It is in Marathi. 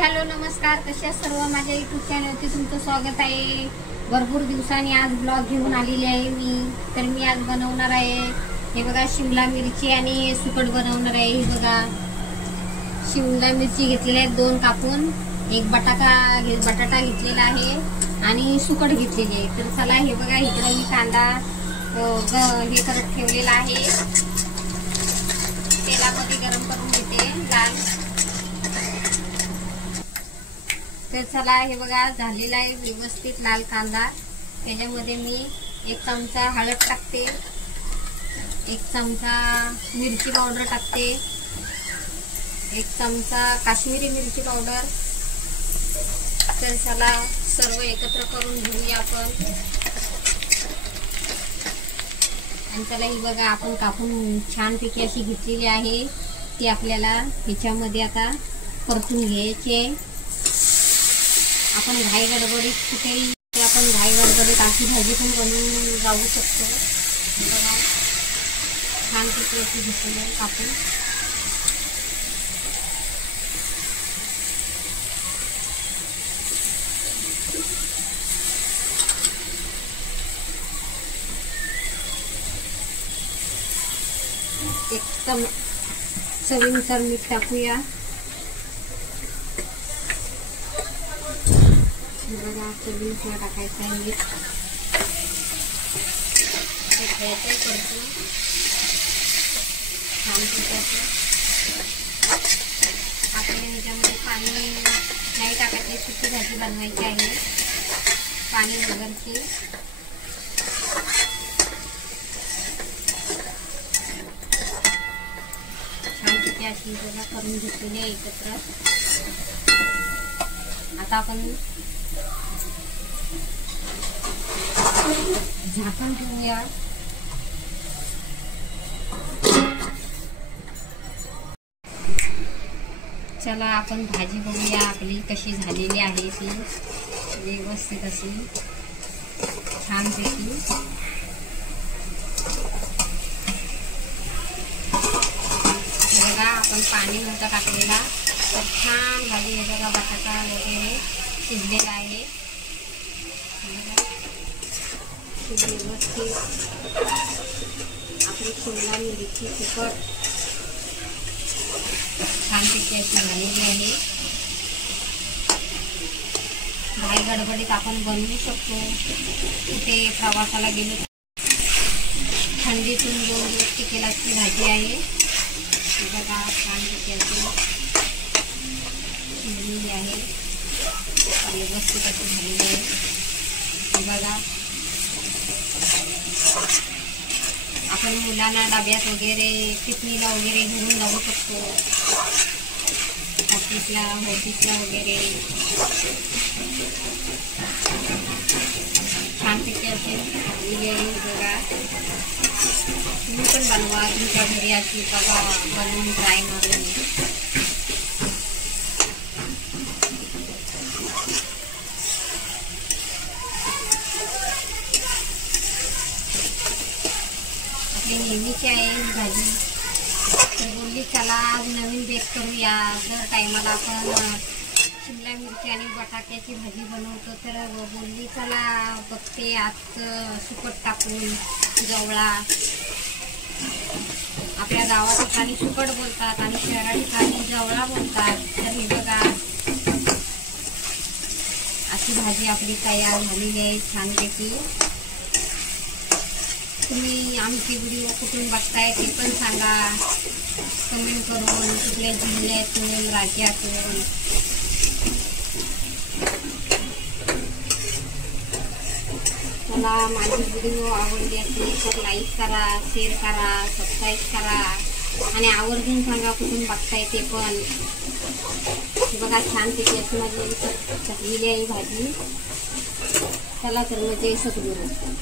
हॅलो नमस्कार, कसे आहात सर्व. माझ्या यूट्यूब चॅनलवरती तुमचं स्वागत आहे. भरपूर दिवसांनी आज ब्लॉग घेऊन आलेली आहे मी आज बनवणार आहे हे बघा शिमला मिरची आणि सुकट बनवणार आहे. हे बघा शिमला मिरची घेतलेली आहे 2 कापून, एक बटाटा घेतलेला आहे आणि सुकट घेतलेली आहे. तर चला हे बघा इकडे मी कांदा हे करत ठेवलेला आहे, तेलामध्ये गरम करून घेते लाल. तर चला हे बघा झालेला आहे व्यवस्थित लाल कांदा. त्याच्यामध्ये मी 1 चमचा हळद टाकते, 1 चमचा मिरची पावडर टाकते, 1 चमचा काश्मीरी मिरची पावडर. तर चला सर्व एकत्र करून घेऊया आपण. आणि चला ही बघा आपण कापून छानपैकी अशी घेतलेली आहे, ती आपल्याला ह्याच्यामध्ये आता परतून घ्यायची. आपण घाई गडबडीत कुठेही आपण घाई गडबडीत अशी भाजी पण बनवून जाऊ शकतो. बघा छानपैकी अशी घेतलेली आहे कापून. एकदम चवीनुसार मीठ टाकूया. बघा चवीनुसार टाकायचं आहे मीठ. घ्यायचं परतून छान पिठाचं. आपल्याला ह्याच्यामध्ये पाणी नाही टाकायचे, सुकी भाजी बनवायची आहे पाणी वगैरेची. छानपैकी अशी बघा करून घेतलेली आहे एकत्र. आता आपण झाकण ठेवूया. चला आपण भाजी बघूया आपली कशी झालेली आहे. ती व्यवस्थित अशी छानपैकी. बघा आपण पाणी नव्हतं टाकलेला, तर छान भाजी हे बघा बटाटा वगैरे शिजलेला आहे. व्यवस्थित आपली शिमला मिरची सुकट छानपैकी अशी झालेली आहे. घाई गडबडीत आपण बनवू शकतो. कुठे प्रवासाला गेलो, थंडीतून 2 दिवस टिकेलाची भाजी आहे. बघा छानपैकी अशी शिजलेली आहे, व्यवस्थित अशी झालेली आहे. बघा आपण मुलांना डब्यात वगैरे टिफिनला वगैरे घेऊन जाऊ शकतो, ऑफिसला वगैरे. छानपैकी असे बघा तुम्ही पण बनवा तुमच्या घरी अशी बघा बनवून ट्राय मारून. नेहमीची आहे ही भाजी. तर बोलली चला आज नवीन बेक करूया. दर टायमाला आपण शिमला मिरची आणि बटाट्याची भाजी बनवतो, तर बोलली चला बघते आज सुकट टाकून जवळा. आपल्या गावा ठिकाणी सुकट बोलतात आणि शहरा ठिकाणी जवळा बोलतात. तर हे बघा अशी भाजी आपली तयार झालेली आहे छानपैकी. तुम्ही आमचे व्हिडिओ कुठून बघताय ते पण सांगा कमेंट करून, कुठल्या जिल्ह्यातून राज्यातून. मला माझी व्हिडिओ आवडली असेल तर लाईक करा, शेअर करा, सबस्क्राईब करा आणि आवर्जून सांगा कुठून बघताय ते पण. बघा छानपैकी अशी माझी झालेली आहे भाजी. चला तर मग जय सद्गुरू.